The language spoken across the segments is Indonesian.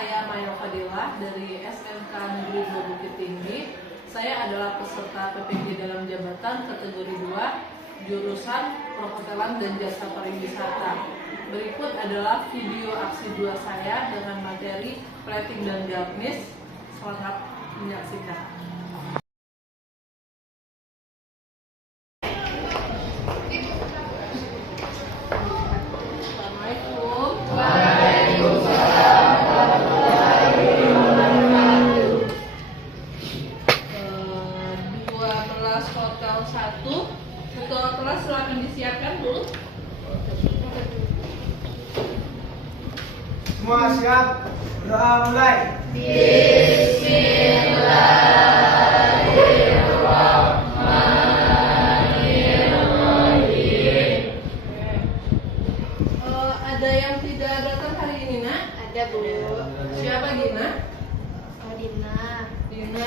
saya Maya Fadilah dari SMK Negeri 2 Bukit Tinggi. Saya adalah peserta PPG dalam jabatan kategori 2, jurusan perhotelan dan jasa pariwisata. Berikut adalah video aksi 2 saya dengan materi plating dan garnish. Selamat menyaksikan. Ketua kelas silakan disiapkan dulu. Semua siap? Doa mulai. Ada yang tidak datang hari ini, Nak? Ada, Bu. Siapa Gina? Dina.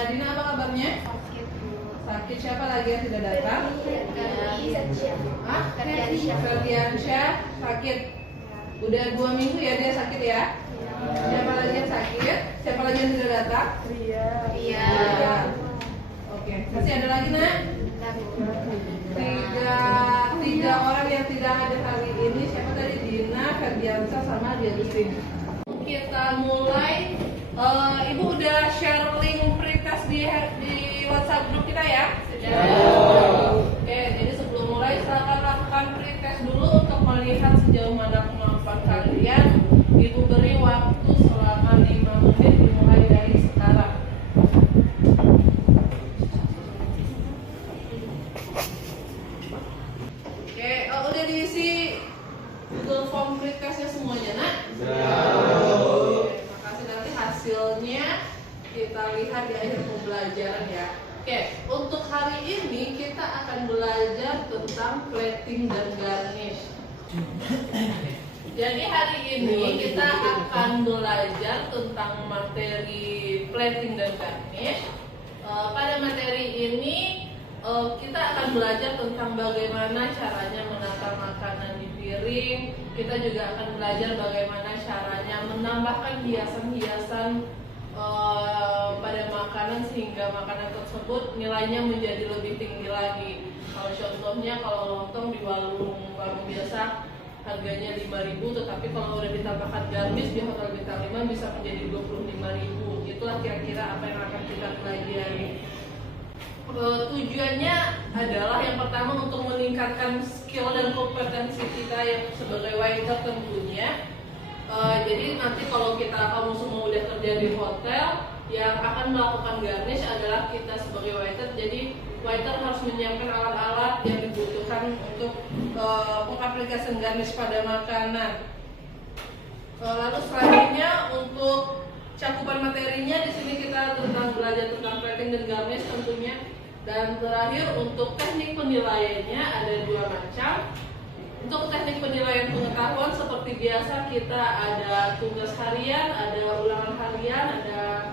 Dina apa kabarnya? Sakit, Bu. Sakit. Siapa lagi yang tidak datang? Ah? Ferdiansyah sakit. Udah 2 minggu ya dia sakit ya? Siapa lagi yang sakit? Siapa lagi yang tidak datang? Iya. Oke. Masih ada lagi, Nak? Tiga orang yang tidak hadir hari ini. Siapa tadi? Dina, Ferdiansyah, sama Diadusin. Kita mulai. Ibu udah share link pretest di WhatsApp grup kita ya? Oke, jadi sebelum mulai silakan lakukan pretest dulu untuk melihat sejauh mana kemampuan kalian. Ibu beri waktu selama 5 menit dimulai dari sekarang. Oke, udah diisi Google Form pretestnya semuanya, Nak? Makasih, nanti hasilnya kita lihat di akhir pembelajaran ya. Oke, untuk hari ini kita akan belajar tentang plating dan garnish. Jadi hari ini kita akan belajar tentang materi plating dan garnish. Pada materi ini kita akan belajar tentang bagaimana caranya menata makanan di piring. Kita juga akan belajar bagaimana caranya menambahkan hiasan-hiasan pada makanan sehingga makanan tersebut nilainya menjadi lebih tinggi lagi. Kalau contohnya, kalau lontong di warung biasa harganya 5.000, tetapi kalau udah ditambahkan garnish di hotel bintang 5 bisa menjadi 25.000. Itulah kira-kira apa yang akan kita pelajari. Tujuannya adalah yang pertama untuk meningkatkan skill dan kompetensi kita yang sebagai waiter tentunya. Jadi nanti kalau kamu semua udah kerja di hotel, yang akan melakukan garnish adalah kita sebagai waiter. Jadi waiter harus menyiapkan alat-alat yang dibutuhkan untuk pengaplikasian garnish pada makanan. Lalu selanjutnya untuk cakupan materinya di sini kita belajar tentang plating dan garnish tentunya. Dan terakhir untuk teknik penilaiannya ada 2 macam. Untuk teknik penilaian pengetahuan seperti biasa kita ada tugas harian, ada ulangan harian, ada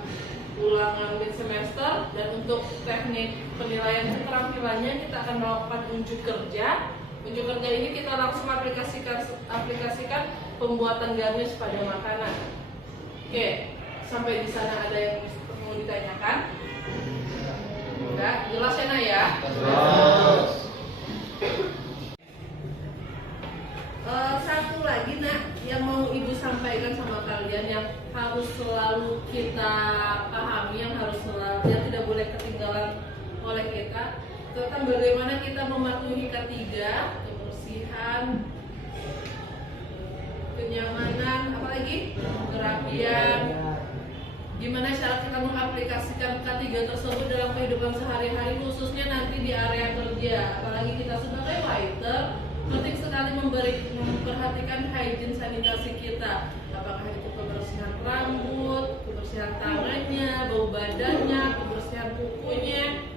ulangan mid semester. Dan untuk teknik penilaian keterampilannya kita akan melakukan unjuk kerja. Unjuk kerja ini kita langsung aplikasikan pembuatan garnish pada makanan. Oke, sampai di sana ada yang mau ditanyakan? Enggak, jelas ya, Nak ya? Jelas. Satu lagi, Nak, yang mau Ibu sampaikan sama kalian yang harus selalu kita pahami, yang tidak boleh ketinggalan oleh kita tentang bagaimana kita mematuhi K3, kebersihan, kenyamanan, apalagi kerapian. Gimana cara kita mengaplikasikan K3 tersebut dalam kehidupan sehari-hari, khususnya nanti di area kerja. Apalagi kita sebagai waiter, penting sekali memperhatikan hygiene sanitasi kita. Apakah itu kebersihan rambut, kebersihan tangannya, bau badannya, kebersihan kukunya,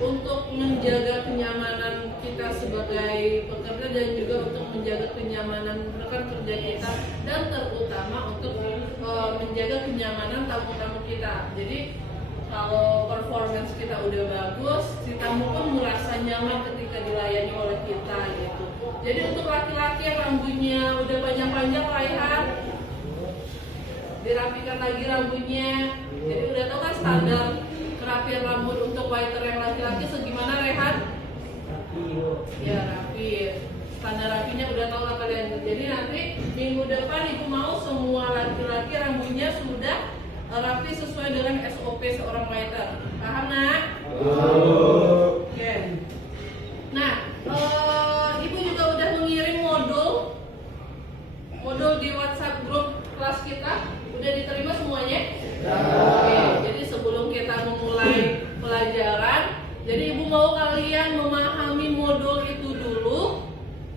untuk menjaga kenyamanan kita sebagai pekerja dan juga untuk menjaga kenyamanan rekan kerja kita, dan terutama untuk menjaga kenyamanan tamu-tamu kita. Jadi kalau performance kita udah bagus, si tamu pun merasa nyaman ketika dilayani oleh kita gitu. Jadi untuk laki-laki yang rambutnya udah panjang-panjang, Raihan, dirapikan lagi rambutnya. Jadi udah tahu kan standar kerapian rambut untuk whiter yang laki-laki segimana, Rehan? Ya, rapi. Standar rapinya udah tahu lah kalian. Jadi nanti minggu depan ibu mau semua laki-laki rambutnya sudah rapi sesuai dengan SOP seorang whiter. Paham, Nak? Oke. Nah, ibu juga udah mengirim modul di WhatsApp grup kelas kita. Udah diterima semuanya? Oke. Jadi sebelum kita memulai pelajaran, jadi ibu mau kalian memahami modul itu dulu.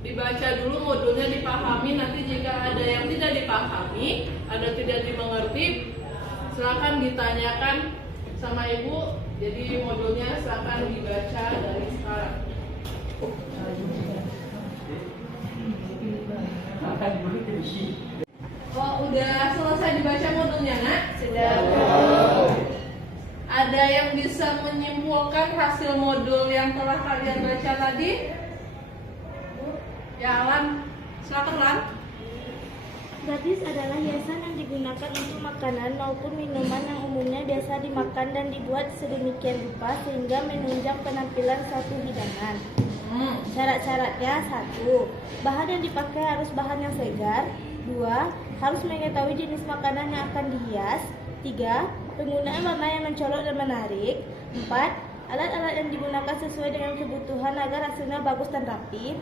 Dibaca dulu modulnya, dipahami. Nanti jika ada yang tidak dipahami, ada tidak dimengerti, silakan ditanyakan sama ibu. Jadi modulnya silakan dibaca dari sekarang. Oh, udah selesai dibaca modulnya, Nak? Sudah. Ada yang bisa menyimpulkan hasil modul yang telah kalian baca tadi? Ya, Alan. Silakan, Lan. Gadis adalah hiasan yang digunakan untuk makanan maupun minuman yang umumnya biasa dimakan dan dibuat sedemikian rupa sehingga menunjang penampilan suatu hidangan. Syarat-syaratnya: 1. Bahan yang dipakai harus bahan yang segar. 2. Harus mengetahui jenis makanan yang akan dihias. 3. Penggunaan warna yang mencolok dan menarik. 4. Alat-alat yang digunakan sesuai dengan kebutuhan agar hasilnya bagus dan rapi.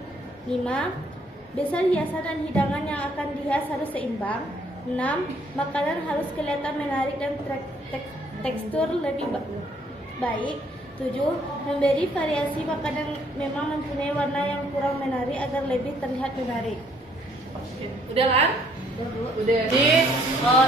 5. Bezel hiasan dan hidangan yang akan dihias harus seimbang. 6. Makanan harus kelihatan menarik dan tekstur lebih baik. 7. Memberi variasi makanan memang mempunyai warna yang kurang menarik agar lebih terlihat menarik. Udah kan? Udah. Jadi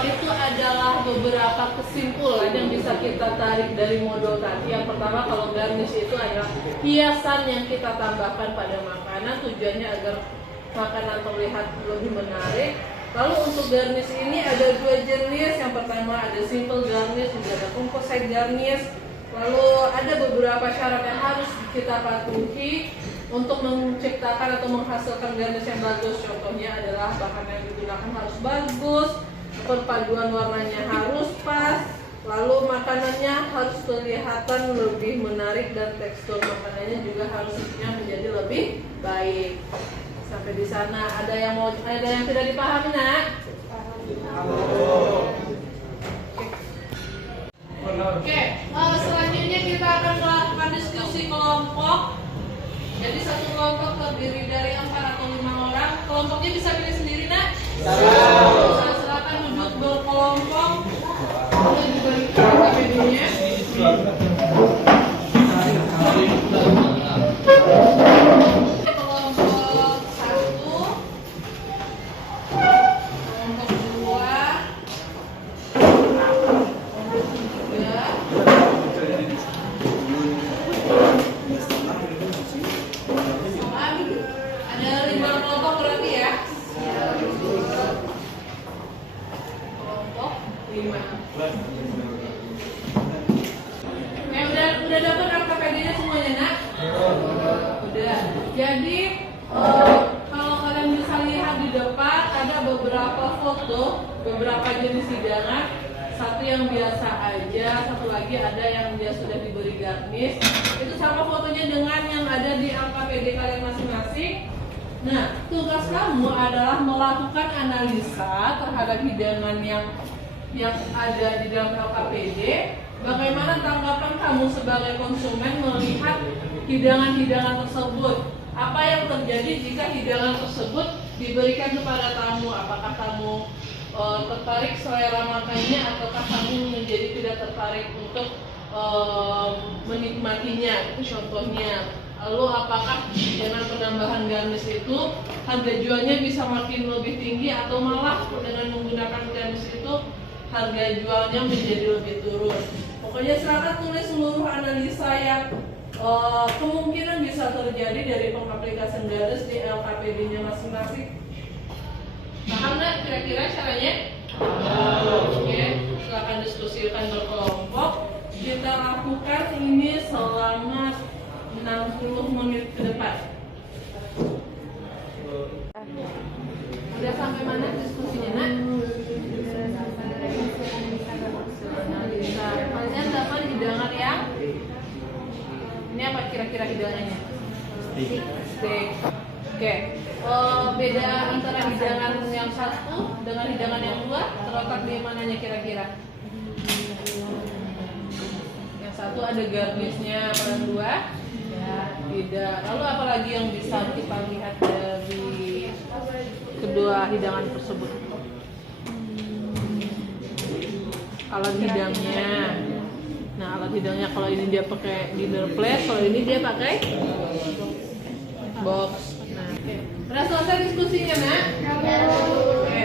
itu adalah beberapa kesimpulan yang bisa kita tarik dari modul tadi. Yang pertama, kalau garnish itu adalah hiasan yang kita tambahkan pada makanan, tujuannya agar makanan terlihat lebih menarik. Lalu untuk garnish ini ada 2 jenis. Yang pertama ada simple garnish, juga ada composite garnish. Lalu ada beberapa syarat yang harus kita patuhi untuk menciptakan atau menghasilkan garnish yang bagus. Contohnya adalah bahan yang digunakan harus bagus, perpaduan warnanya harus pas, lalu makanannya harus kelihatan lebih menarik dan tekstur makanannya juga harusnya menjadi lebih baik. Sampai di sana ada yang tidak dipahami, Nak? Oke, selanjutnya kita akan melakukan diskusi kelompok. Jadi satu kelompok terdiri dari 4 atau 5 orang. Kelompoknya bisa pilih sendiri, Nak? Silakan duduk berkelompok. Kita diberikan KPD-nya. Kelompok 1, kelompok 2, kelompok 3. Ada 5 kelompok berarti ya? Kelompok 5. Udah dapat KPD-nya semuanya, Nak? Udah. Jadi kalau kalian bisa lihat di depan ada beberapa foto, beberapa jenis hidangan. Satu yang biasa aja, satu lagi ada yang dia sudah diberi garnish. Itu sama fotonya dengan yang ada di LKPD kalian masing-masing. Nah, tugas kamu adalah melakukan analisa terhadap hidangan yang ada di dalam LKPD. Bagaimana tanggapan kamu sebagai konsumen melihat hidangan-hidangan tersebut? Apa yang terjadi jika hidangan tersebut diberikan kepada tamu? Apakah kamu tertarik selera makannya, ataukah kamu menjadi tidak tertarik untuk menikmatinya? Itu contohnya. Lalu apakah dengan penambahan garnish itu harga jualnya bisa makin lebih tinggi, atau malah dengan menggunakan garnish itu harga jualnya menjadi lebih turun? Pokoknya silakan tulis seluruh analisa yang kemungkinan bisa terjadi dari pengaplikasian garnish di LKPD-nya masing-masing. Paham nggak kira-kira caranya? Oke, silakan diskusikan berkelompok. Kita lakukan ini selama 60 menit ke depan. Udah sampai mana diskusinya, Nak? kira-kira hidangannya? Steak. Oke. Beda antara hidangan yang satu dengan hidangan yang dua terletak di mananya kira-kira? Yang satu ada garnishnya, yang dua tidak. Lalu apalagi yang bisa kita lihat dari kedua hidangan tersebut? Alat hidangnya. Nah, alat hidangnya kalau ini dia pakai dinner plate, kalau ini dia pakai box. Nah, oke. Udah selesai diskusinya, Nak? Oke.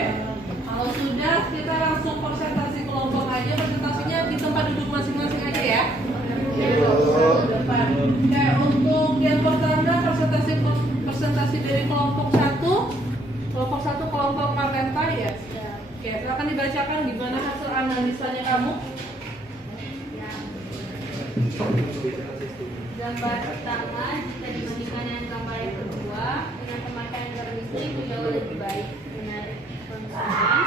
Kalau sudah, kita langsung presentasi kelompok aja. Presentasinya di tempat duduk masing-masing aja ya. Depan. Oke, untuk yang pertama presentasi dari kelompok satu kelompok Marlenta ya. Oke, silakan dibacakan gimana hasil analisanya kamu. Gambar pertama jika dibandingkan dengan gambar yang kedua, dengan pemakaian garis itu jauh lebih baik, menarik konsumen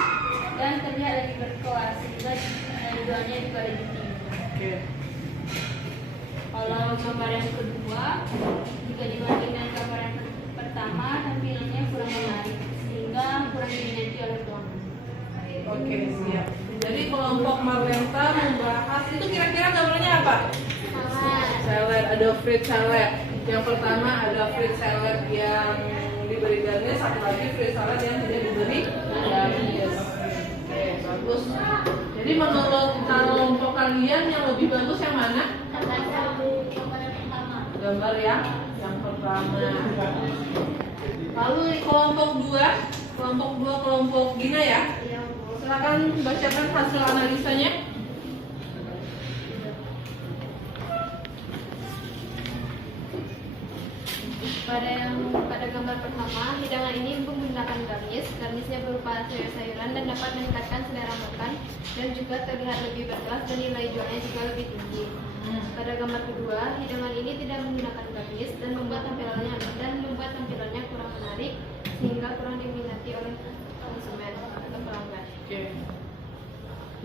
dan terlihat lebih berkelas sehingga jualnya juga lebih tinggi. Oke. Kalau gambar yang kedua, jika dibandingkan dengan gambar yang pertama, tampilannya kurang menarik sehingga kurang diminati oleh pelanggan. Oke, siap. Jadi kelompok Marlenta membahas itu kira-kira gambarnya apa? Salad, ada fruit salad. Yang pertama ada fruit salad yang diberi garnish, satu lagi fruit salad yang tidak diberi garnish. Oke, bagus. Jadi menurut kelompok kalian yang lebih bagus yang mana? Gambar yang pertama. Lalu kelompok dua, kelompok Gina ya. Silakan bacakan hasil analisanya. Pada gambar pertama, hidangan ini menggunakan garnish. Garnishnya berupa sayur-sayuran dan dapat meningkatkan selera makan dan juga terlihat lebih berkelas dan nilai jualnya juga lebih tinggi. Pada gambar kedua, hidangan ini tidak menggunakan garnish dan membuat tampilannya kurang menarik sehingga kurang diminati oleh konsumen atau pelanggan. Oke.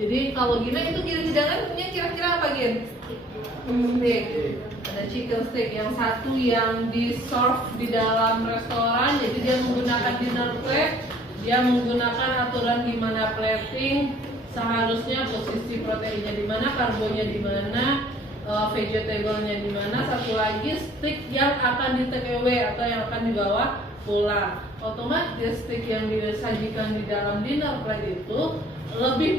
Jadi kalau Gina itu hidangannya kira-kira apa Gin? Steak. Ada chicken steak. Yang satu yang di serve di dalam restoran, jadi dia menggunakan dinner plate. Dia menggunakan aturan gimana plating, seharusnya posisi proteinnya di mana, karbonya di mana, vegetable-nya di mana. Satu lagi steak yang akan di take away atau yang akan dibawa pulang. Otomatis steak yang disajikan di dalam dinner plate itu lebih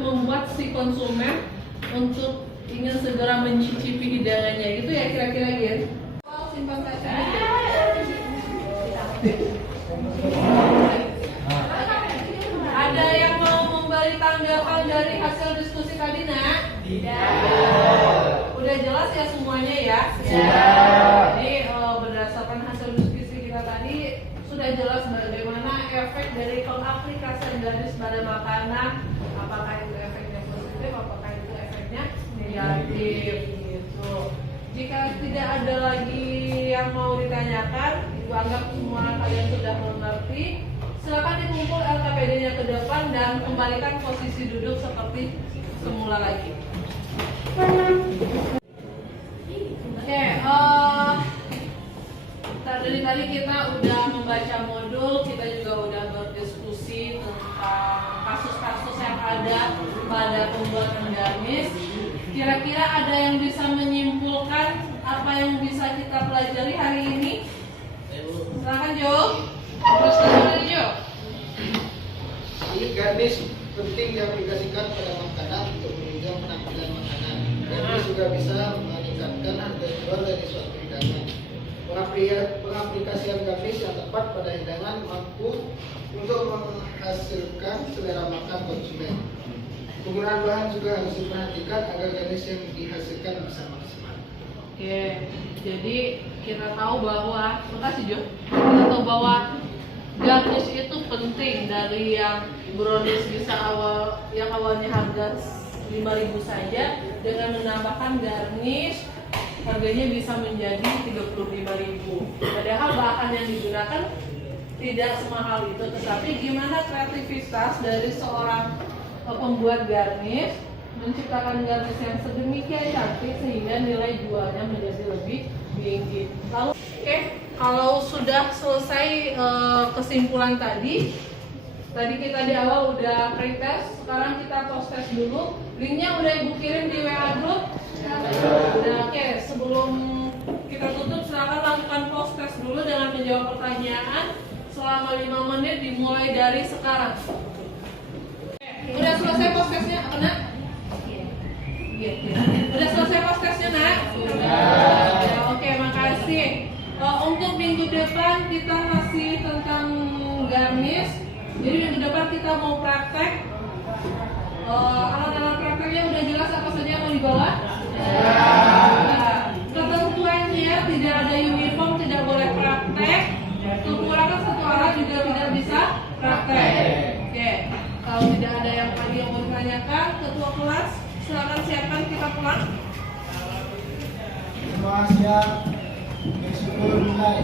membuat si konsumen untuk ingin segera mencicipi hidangannya. Itu ya kira-kira gitu. Wow, simpan saja. Ada yang mau memberi tanggapan dari hasil diskusi tadi, Nak? Tidak. Udah jelas ya semuanya ya? Jadi berdasarkan hasil diskusi kita tadi sudah jelas bagaimana efek dari pengaplikasian garis pada makanan, apakah itu efeknya positif, apakah itu efeknya negatif gitu. Jika tidak ada lagi yang mau ditanyakan, Ibu anggap semua kalian sudah mengerti. Silakan dikumpul LKPD-nya ke depan dan kembalikan posisi duduk seperti semula lagi. Oke, dari tadi kita udah membaca modul, kita juga udah berdiskusi tentang kasus-kasus yang ada pada pembuatan garnish. Kira-kira ada yang bisa menyimpulkan apa yang bisa kita pelajari hari ini? Silakan Jo. Terus dari Jo. Ini garnish penting diaplikasikan pada makanan untuk menunjang penampilan makanan. Garnish juga bisa meningkatkan harga jual dari suatu hidangan. Pengaplikasian garnish yang tepat pada hidangan mampu untuk menghasilkan selera makan konsumen. Penggunaan bahan juga harus diperhatikan agar garnish yang dihasilkan bisa maksimal. Oke, jadi kita tahu bahwa, makasih Jo, kita tahu bahwa garnish itu penting. Dari yang brownies bisa yang awalnya harga 5.000 saja, dengan menambahkan garnish harganya bisa menjadi 35.000. Padahal bahan yang digunakan tidak semahal itu, tetapi gimana kreativitas dari seorang pembuat garnish menciptakan garnish yang sedemikian cantik sehingga nilai jualnya menjadi lebih tinggi. Lalu, kalau sudah selesai kesimpulan tadi kita di awal udah pretest, sekarang kita post test dulu. Linknya udah ibu kirim di WA group. Nah, sebelum kita tutup silakan lakukan post test dulu dengan menjawab pertanyaan selama 5 menit dimulai dari sekarang. Udah selesai post testnya, Nak? Iya. Udah selesai post testnya, Nak? Ya, oke, makasih. Untuk minggu depan kita masih tentang garnish. Jadi minggu depan kita mau praktek. Alat-alat prakteknya udah jelas apa saja yang mau dibawa? Ketentuannya tidak ada uniform, tidak boleh praktek. Kekurangan satu alat juga tidak bisa praktek. Oke, kalau tidak ada yang lagi yang mau ditanyakan, ketua kelas silakan siapkan kita pulang. Semua siap. Bersyukur mulai.